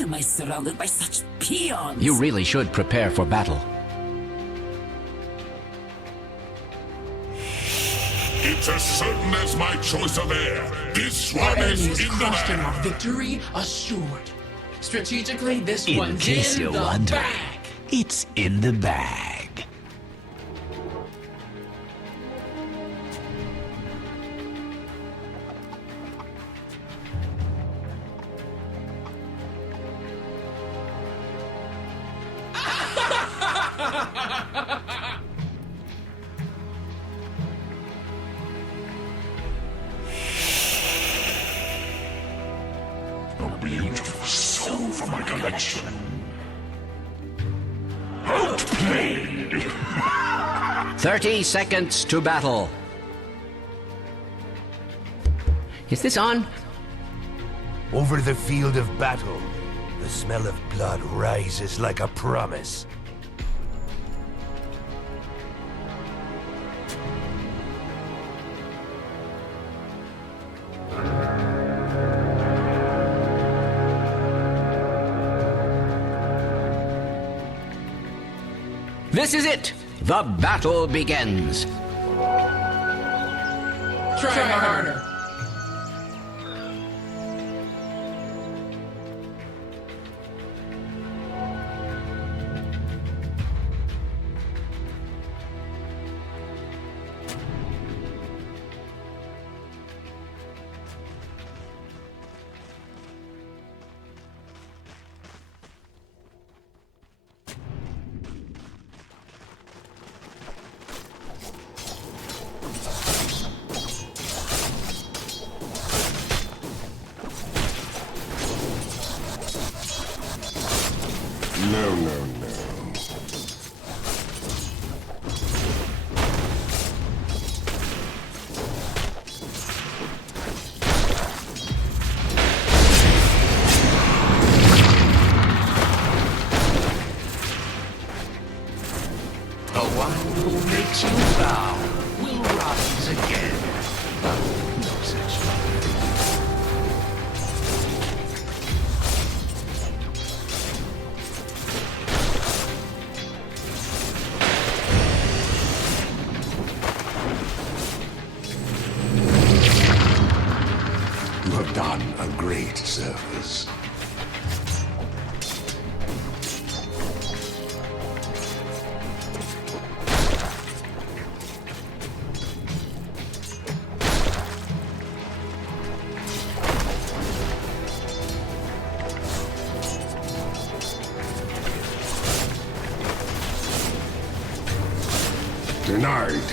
am I surrounded by such peons? You really should prepare for battle. It's as certain as my choice of air. This Our one enemy is is in the clustering our bag. victory assured. Strategically, this In one's case in you're the wondering, bag. it's in the bag. A beautiful soul for my collection. Outplayed! 30 seconds to battle. Is this on? Over the field of battle, the smell of blood rises like a promise. This is it! The battle begins! Try harder. No, no, no. The one who makes you bow will rise again. No such thing. You have done a great service. Denied.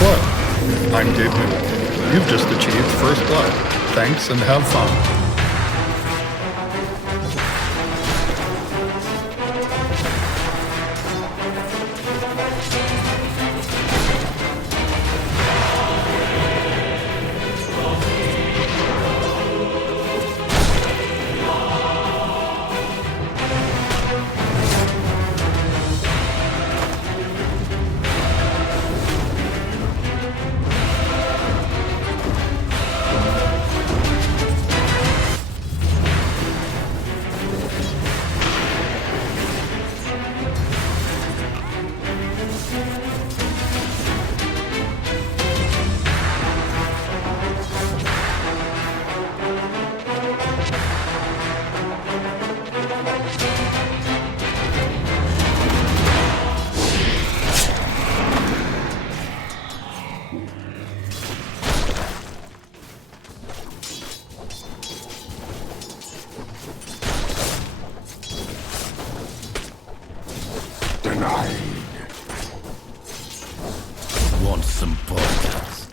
What? I'm David. You've just achieved first blood. Thanks and have fun. Denied. Want some pointers?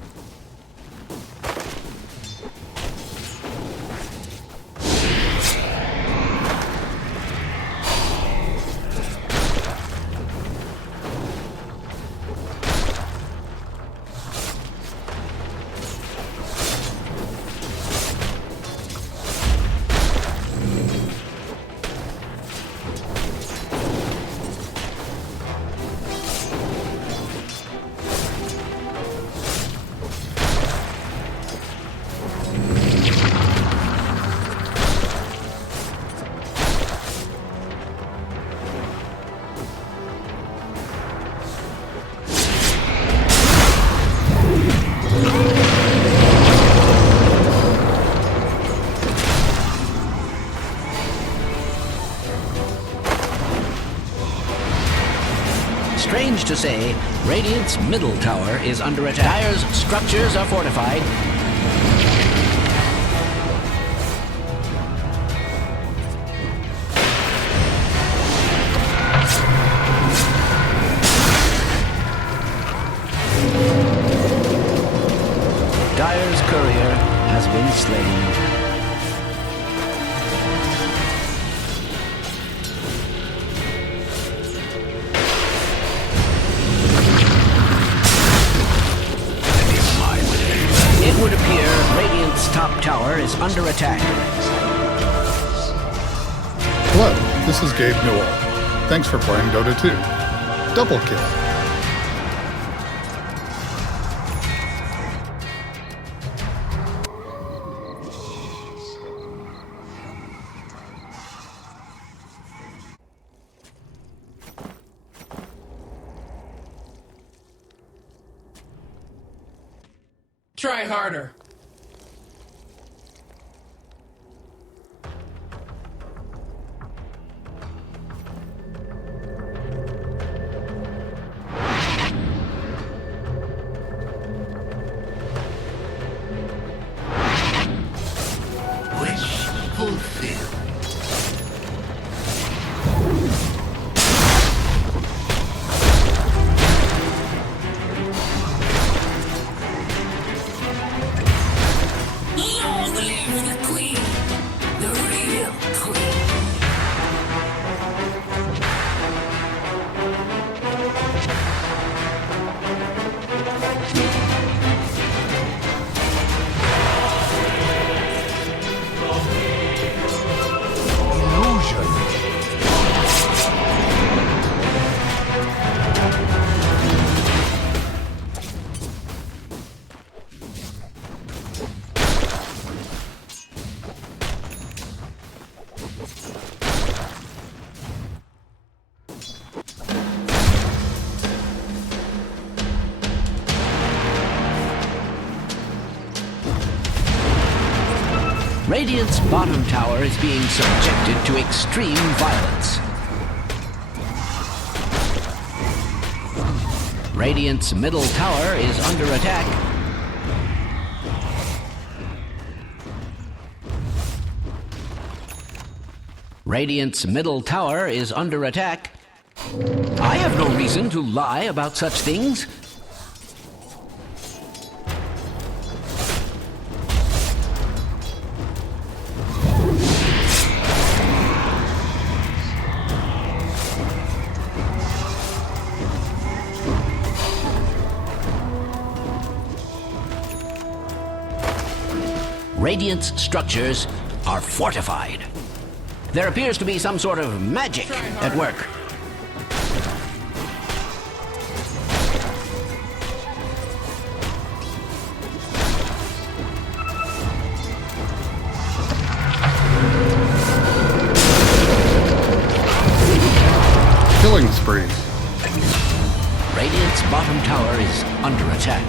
to say, Radiant's middle tower is under attack. Dire's structures are fortified. Dire's courier has been slain. It would appear Radiant's top tower is under attack. Hello, this is Gabe Newell. Thanks for playing Dota 2. Double kill. Try harder. Wish fulfilled. Long live the queen, the real queen. Illusion. Radiant's bottom tower is being subjected to extreme violence. Radiant's middle tower is under attack. Radiant's middle tower is under attack. I have no reason to lie about such things. Radiant's structures are fortified. There appears to be some sort of magic at work. Killing spree. Radiant's bottom tower is under attack.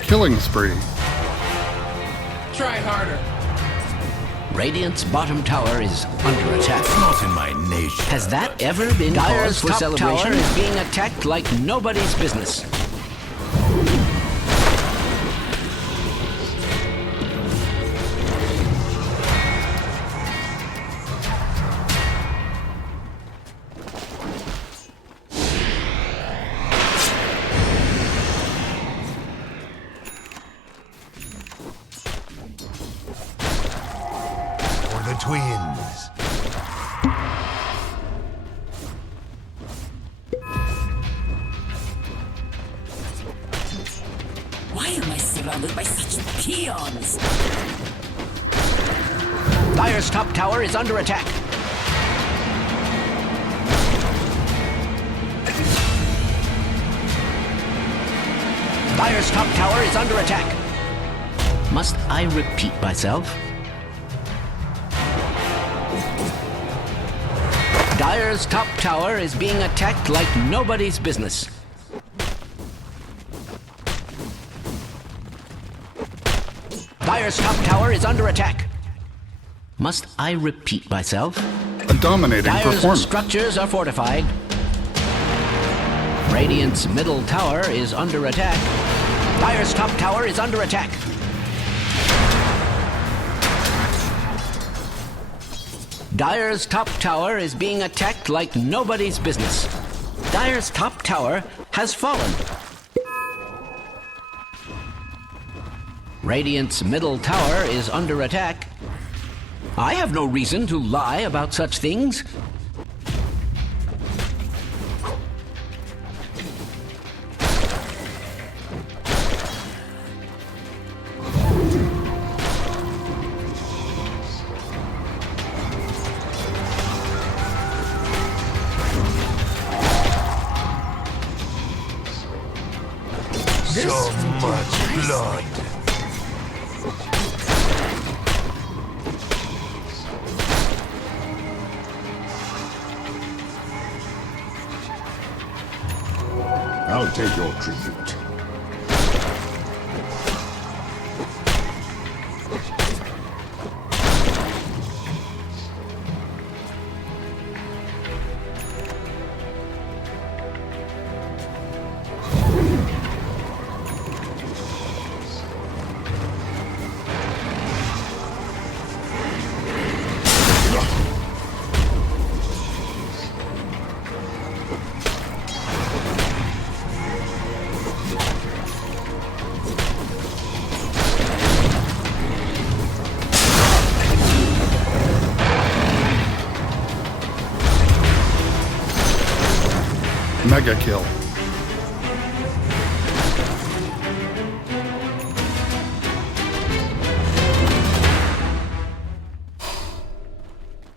Killing spree. Try harder. Radiant's bottom tower is under attack. Not in my nature. Has that ever been cause for celebration? Dire's top tower is being attacked like nobody's business. The twins. Why am I surrounded by such peons? Dire's top tower is under attack. Dire's top tower is under attack. Must I repeat myself? Dire's top tower is being attacked like nobody's business. Dire's top tower is under attack. Must I repeat myself? A dominating Dire's performance. structures are fortified. Radiant's middle tower is under attack. Dire's top tower is under attack. Dire's top tower is being attacked like nobody's business. Dire's top tower has fallen. Radiant's middle tower is under attack. I have no reason to lie about such things. So much blood. I'll take your tribute. Mega kill.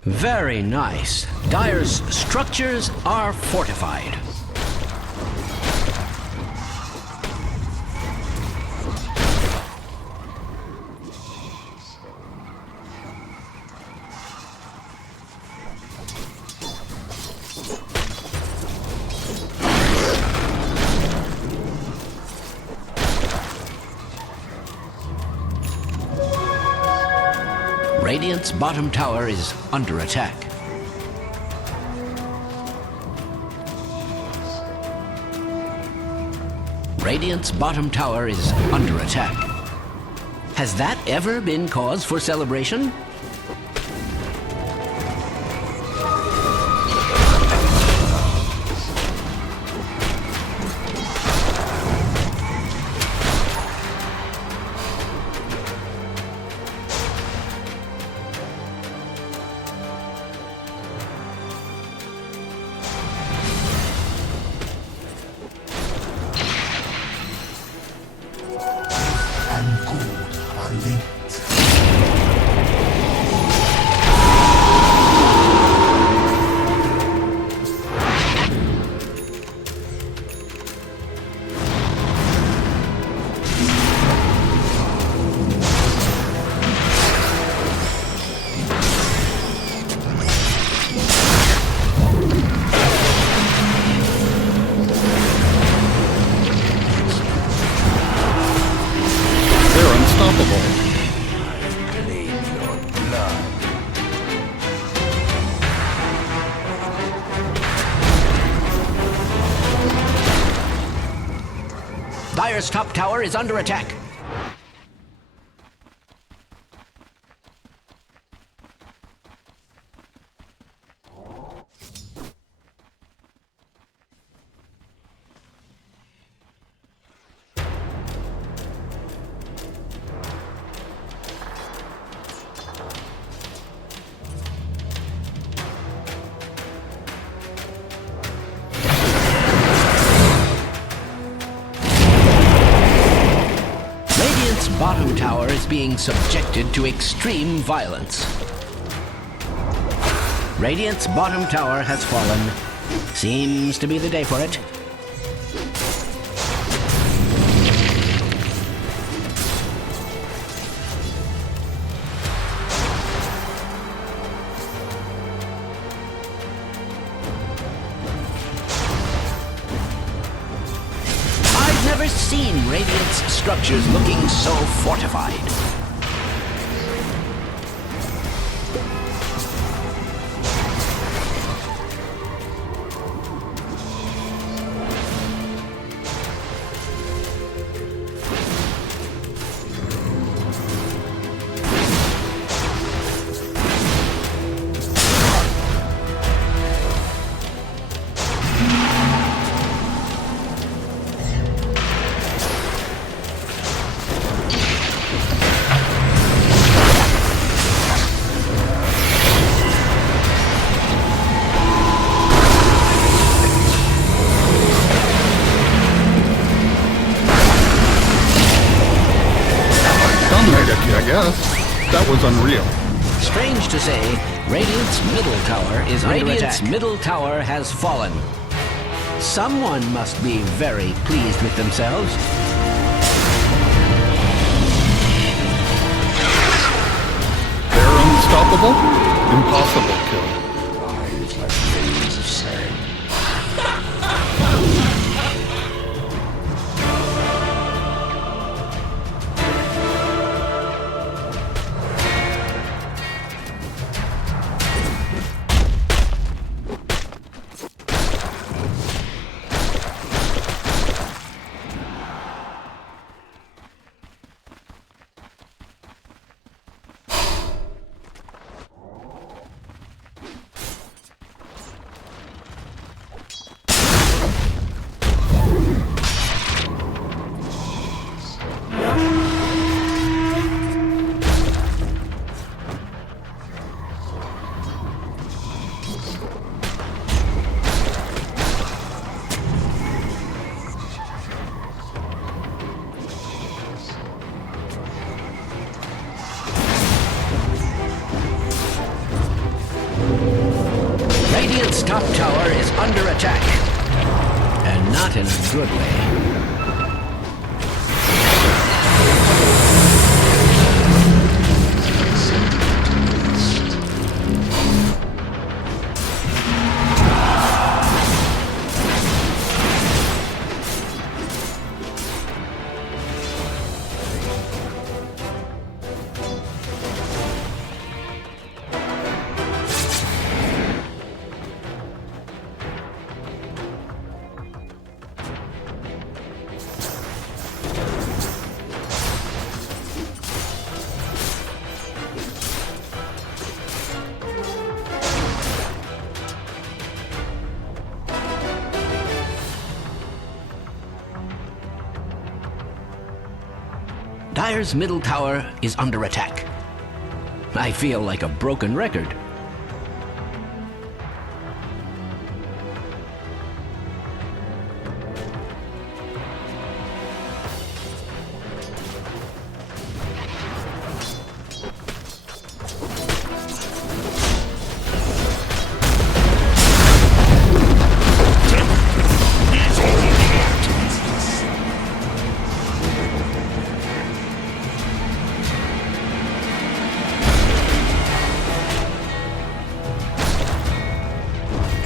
Very nice. Dire's structures are fortified. Radiant's bottom tower is under attack. Radiant's bottom tower is under attack. Has that ever been cause for celebration? Dire's top tower is under attack. Bottom tower is being subjected to extreme violence. Radiant's bottom tower has fallen. Seems to be the day for it. I've never seen Radiant's structures looking so fortified. guess. That was unreal. Strange to say, Radiant's middle tower is under attack. Radiant's middle tower has fallen. Someone must be very pleased with themselves. They're unstoppable? Impossible kill. Radiant's top tower is under attack. And not in a good way. Dire's middle tower is under attack. I feel like a broken record.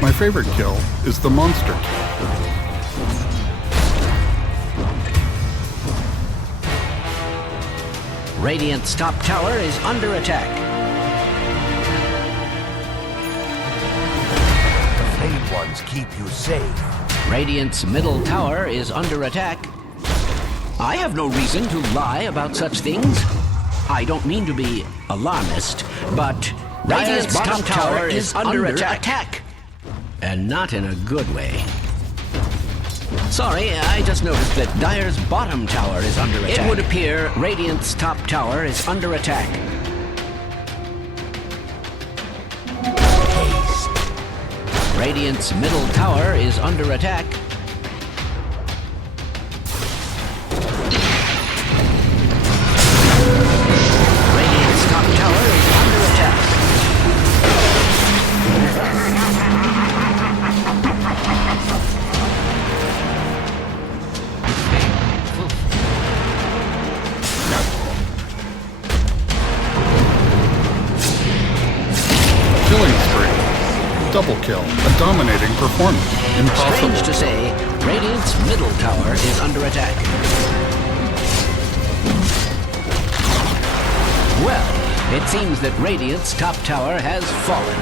My favorite kill is the monster kill. Radiant's top tower is under attack. The Flayed Ones keep you safe. Radiant's middle tower is under attack. I have no reason to lie about such things. I don't mean to be alarmist, but Radiant's top tower is under attack. And not in a good way. Sorry, I just noticed that Dire's bottom tower is under attack. It would appear Radiant's top tower is under attack. Radiant's middle tower is under attack. Radiant's top tower is under attack. Killing spree. Double kill. A dominating performance. Impossible. Strange to say, Radiant's middle tower is under attack. Well, it seems that Radiant's top tower has fallen.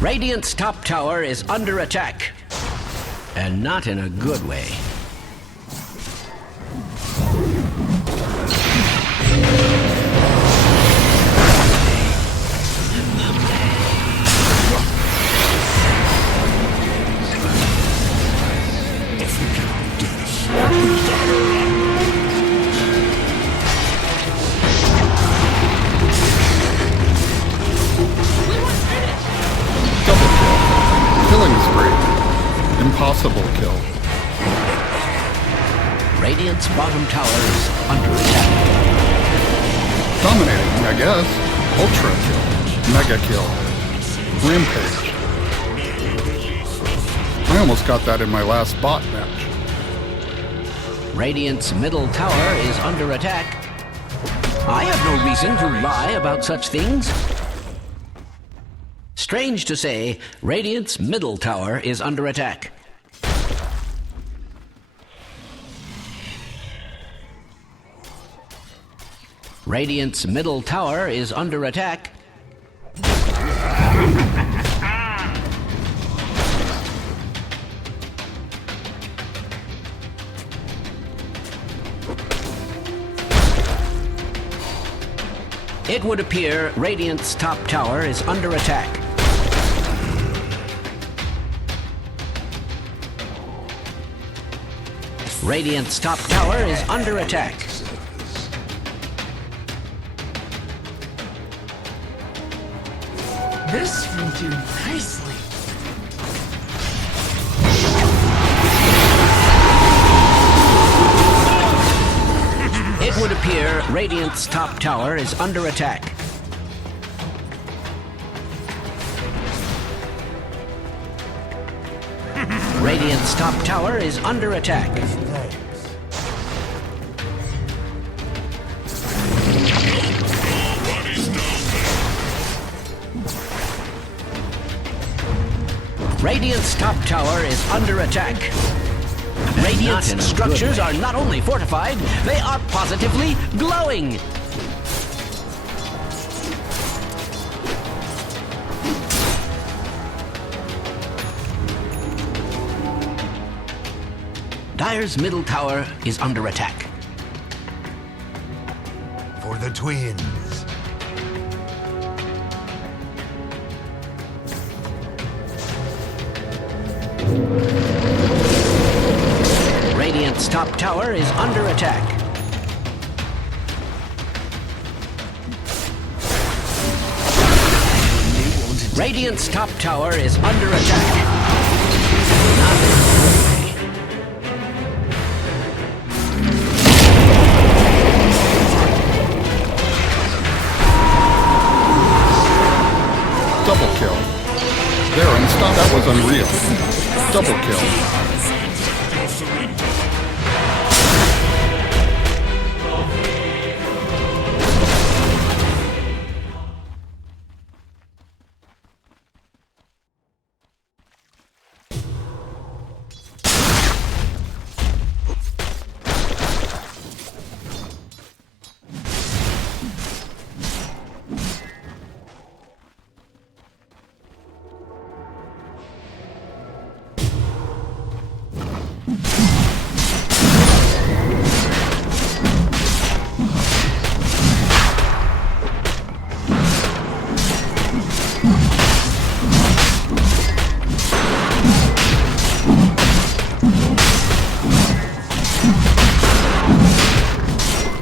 Radiant's top tower is under attack. And not in a good way. Killing spree. Impossible kill. Radiant's bottom tower is under attack. Dominating, I guess. Ultra kill. Mega kill. Rampage. I almost got that in my last bot match. Radiant's middle tower is under attack. I have no reason to lie about such things. Strange to say, Radiant's middle tower is under attack. Radiant's middle tower is under attack. It would appear Radiant's top tower is under attack. Radiant's top tower is under attack. This will do nicely. It would appear Radiant's top tower is under attack. Radiant's top tower is under attack. Radiant's top tower is under attack. Radiant's structures are not only fortified, they are positively glowing. Dire's middle tower is under attack. For the twins. Radiant's top tower is under attack. Radiant's top tower is under attack. Double kill. There, and stop. That was unreal. Double kill.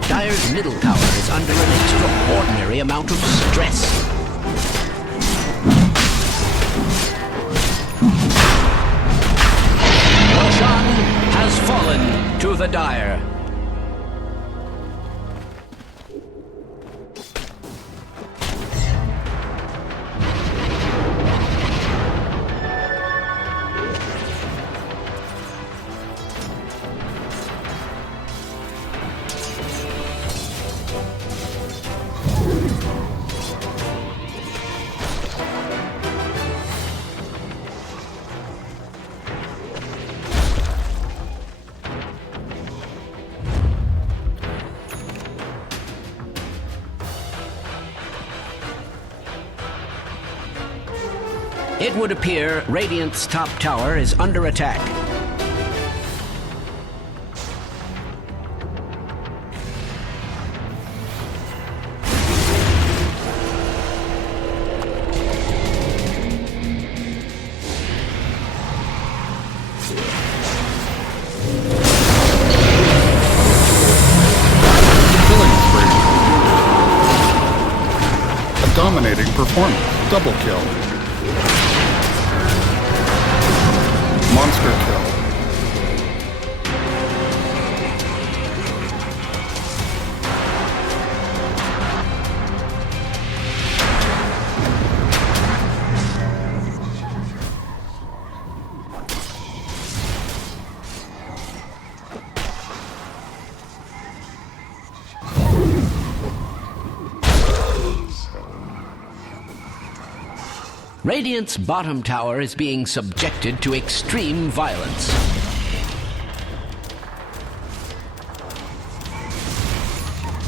Dire's middle tower is under an extraordinary amount of stress. Roshan has fallen to the Dire. It would appear Radiant's top tower is under attack. Killing spree. A dominating performance. Double kill. Monster kill. Radiant's bottom tower is being subjected to extreme violence.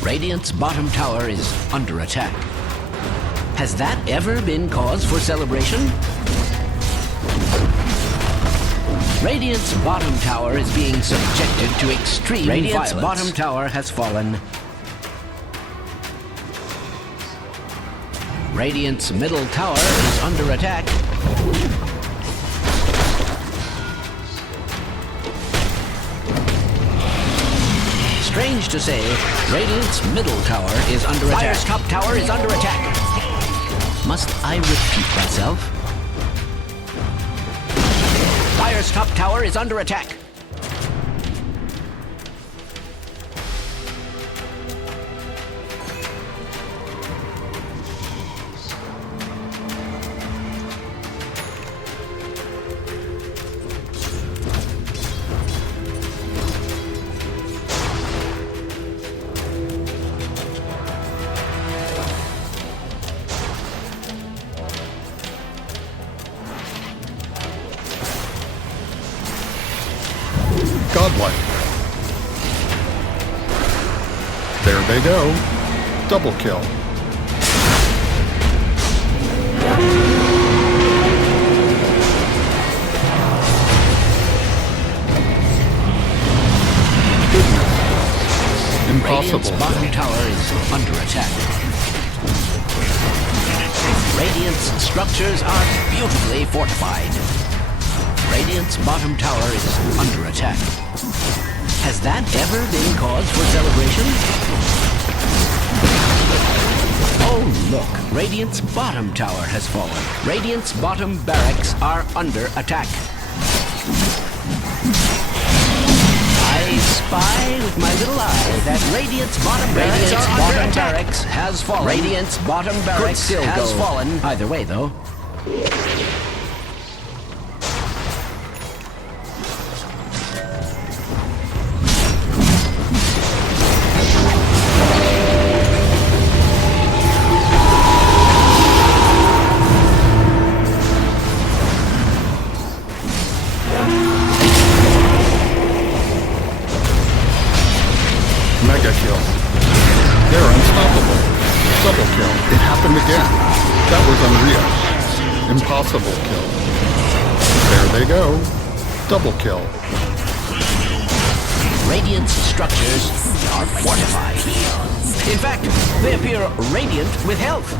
Radiant's bottom tower is under attack. Has that ever been cause for celebration? Radiant's bottom tower is being subjected to extreme violence. Radiant's bottom tower has fallen. Radiant's middle tower is under attack. Strange to say, Radiant's middle tower is under attack. Fire's top tower is under attack. Must I repeat myself? Fire's top tower is under attack. Godlike. There they go. Double kill. Impossible. Radiant's bottom tower is under attack. Radiant's structures are beautifully fortified. Radiant's bottom tower is under attack. Has that ever been cause for celebration? Oh look, Radiant's bottom tower has fallen. Radiant's bottom barracks are under attack. I spy with my little eye that Radiant's bottom barracks has fallen. Radiant's bottom barracks has fallen. Either way though. Mega kill. They're unstoppable. Double kill. It happened again. That was unreal. Impossible kill. There they go. Double kill. Radiant's structures are fortified. In fact, they appear radiant with health.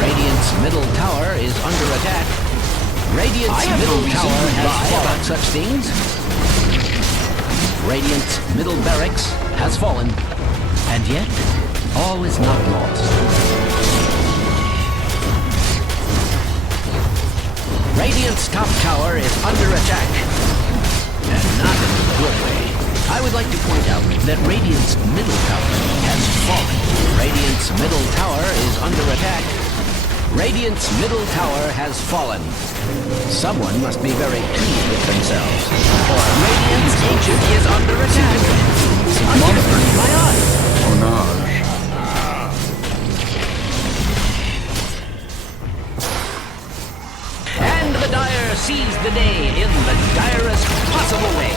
Radiant's middle tower is under attack. Radiant's middle tower has fallen. About such things. Radiant's middle barracks has fallen. And yet, all is not lost. Radiant's top tower is under attack. And not in a good way. I would like to point out that Radiant's middle tower has fallen. Radiant's middle tower is under attack. Radiant's middle tower has fallen. Someone must be very pleased with themselves. Radiant's ancient is under attack. Monstrous. My eye. Onage. And the Dire seize the day in the direst possible way.